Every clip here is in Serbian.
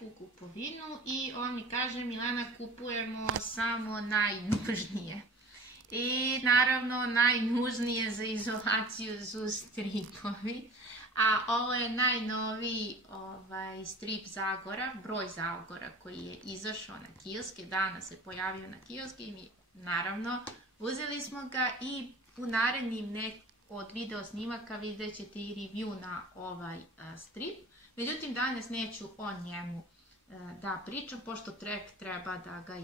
tešku kupovinu i on mi kaže: Milana, kupujemo samo najnužnije. I naravno najnužnije za izolaciju su stripovi. A ovo je najnoviji strip Zagora, Broj Zagora, koji je izašao na kioske, danas se pojavio na kioske i mi naravno uzeli smo ga i u narednim od video snimaka vidjet ćete i review na ovaj strip. Međutim, danas neću o njemu da pričam, pošto treba da ga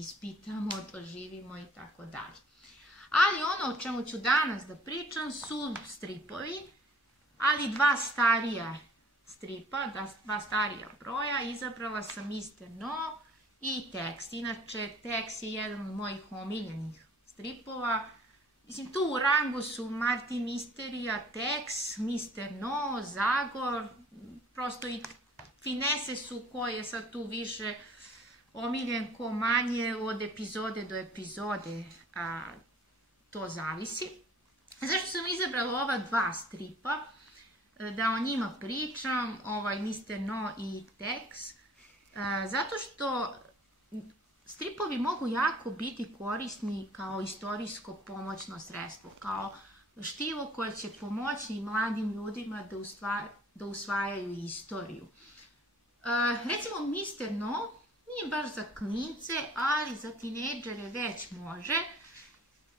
ispitamo, doživimo i tako dalje. Ali ono o čemu ću danas da pričam su stripovi, ali dva starija stripa, dva starija broja. Izabrala sam Mr. No i Tex. Inače, Tex je jedan od mojih omiljenih stripova. Mislim, tu u rangu su Martin Misterija, Tex, Mr. No, Zagor, prosto i finese su ko je sad tu više omiljen, ko manje, od epizode do epizode, to zavisi. Zašto sam izabrala ova dva stripa? Da o njima pričam, Mr. No i Tex, zato što stripovi mogu jako biti korisni kao istorijsko pomoćno sredstvo, kao štivo koje će pomoći mladim ljudima da usvajaju istoriju. Recimo, Mr. No nije baš za klince, ali za tinejdžere već može.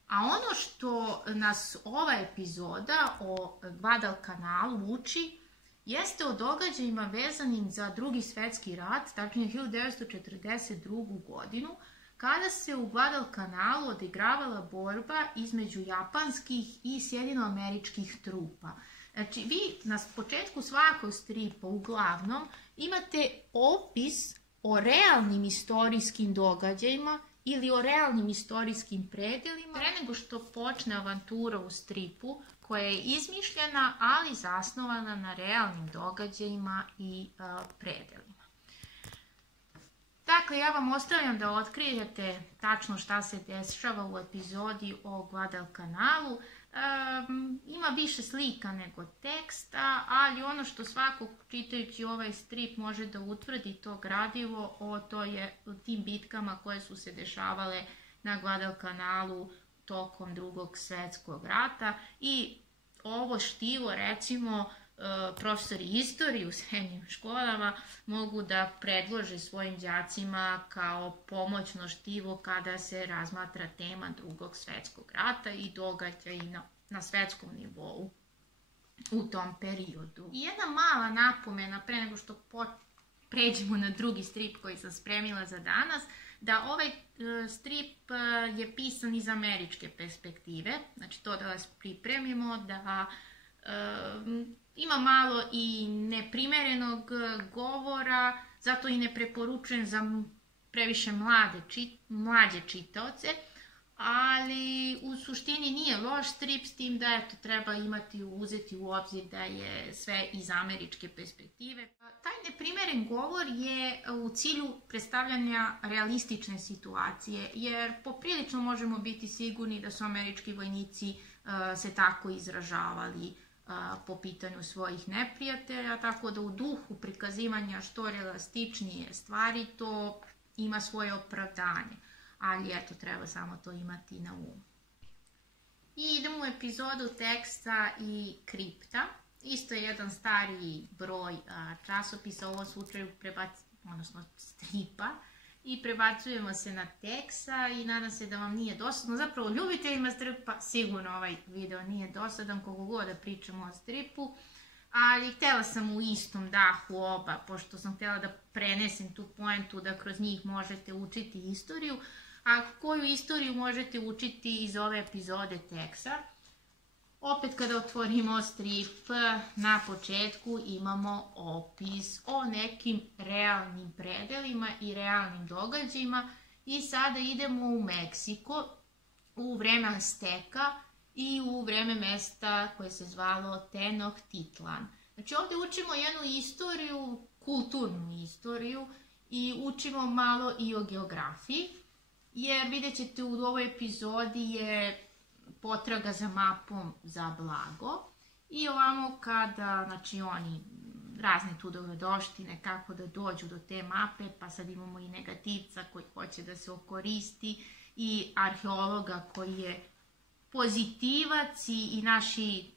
A ono što nas ova epizoda o Guadalcanalu uči jeste o događajima vezanim za Drugi svetski rat, tačnije 1942. godinu, kada se u Guadalcanalu odigravala borba između japanskih i sjedinoameričkih trupa. Znači, vi na početku svakog stripa uglavnom imate opis o realnim istorijskim događajima ili o realnim istorijskim predelima, pre nego što počne avantura u stripu, koja je izmišljena, ali zasnovana na realnim događajima i predelima. Dakle, ja vam ostavljam da otkrijete tačno šta se dešava u epizodi o Guadalcanalu. Ima više slika nego teksta, ali ono što svako čitajući ovaj strip može da utvrdi to gradivo o tim bitkama koje su se dešavale na Guadalcanalu tokom Drugog svetskog rata. I ovo štivo, recimo, profesori istorije u srednjim školama mogu da predlože svojim đacima kao pomoćno štivo kada se razmatra tema Drugog svetskog rata i događaji na svetskom nivou u tom periodu. I jedna mala napomena pre nego što pređemo na drugi strip koji sam spremila za danas, da ovaj strip je pisan iz američke perspektive, znači to da vas pripremimo, da ima malo i neprimerenog govora, zato i ne preporučujem za previše mlađe čitaoce, ali u suštini nije loš strip, s tim da treba uzeti u obzir da je sve iz američke perspektive. Taj neprimeren govor je u cilju predstavljanja realistične situacije, jer poprilično možemo biti sigurni da su američki vojnici se tako izražavali po pitanju svojih neprijatelja, tako da u duhu prikazivanja što realističnije stvari to ima svoje opravdanje. Ali eto, treba samo to imati na umu. I idemo u epizodu Teksta i Kripta. Isto je jedan stariji broj časopisa, u ovom slučaju odnosno stripa, i prebacujemo se na Teksa i nadam se da vam nije dosadno. Zapravo, ljubiteljima stripa sigurno ovaj video nije dosadan, koliko god da pričamo o stripu, ali htjela sam u istom dahu oba, pošto sam htjela da prenesem tu poentu da kroz njih možete učiti istoriju. A koju istoriju možete učiti iz ove epizode Teksa? Opet kada otvorimo strip, na početku imamo opis o nekim realnim predelima i realnim događajima i sada idemo u Meksiko u vreme Azteka i u vreme mesta koje se zvalo Tenochtitlan. Znači ovdje učimo jednu istoriju, kulturnu istoriju, i učimo malo i o geografiji, jer vidjet ćete u ovoj epizodi je potraga za mapom za blago i ovamo kada, znači, oni razne tu dogodoštine kako da dođu do te mape, pa sad imamo i negativca koji hoće da se okoristi i arheologa koji je pozitivac i naši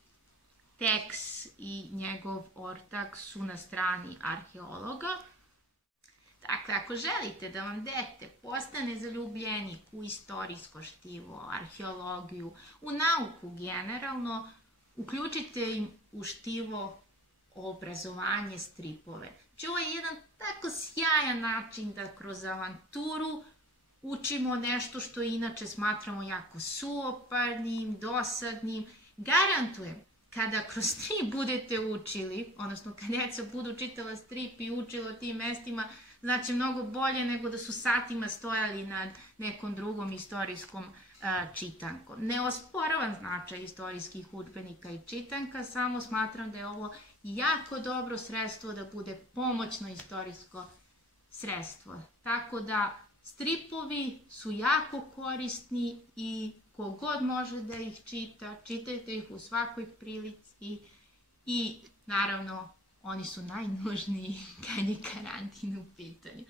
Tex i njegov ortak su na strani arheologa. Dakle, ako želite da vam dete postane zaljubljenik u istorijsko štivo, arheologiju, u nauku generalno, uključite im u štivo obrazovanje stripove. Znači, ovo je jedan tako sjajan način da kroz avanturu učimo nešto što inače smatramo jako suoparnim, dosadnim. Garantujem, kada kroz strip budete učili, odnosno kad djeca budu čitala strip i učila o tim mestima, znači mnogo bolje nego da su satima stojali nad nekom drugom istorijskom čitankom. Ne osporavam značaj istorijskih udžbenika i čitanka, samo smatram da je ovo jako dobro sredstvo da bude pomoćno istorijsko sredstvo. Tako da stripovi su jako korisni i kogod može da ih čita, čitajte ih u svakoj prilici i naravno oni su najnužniji kad je karantin u pitanju.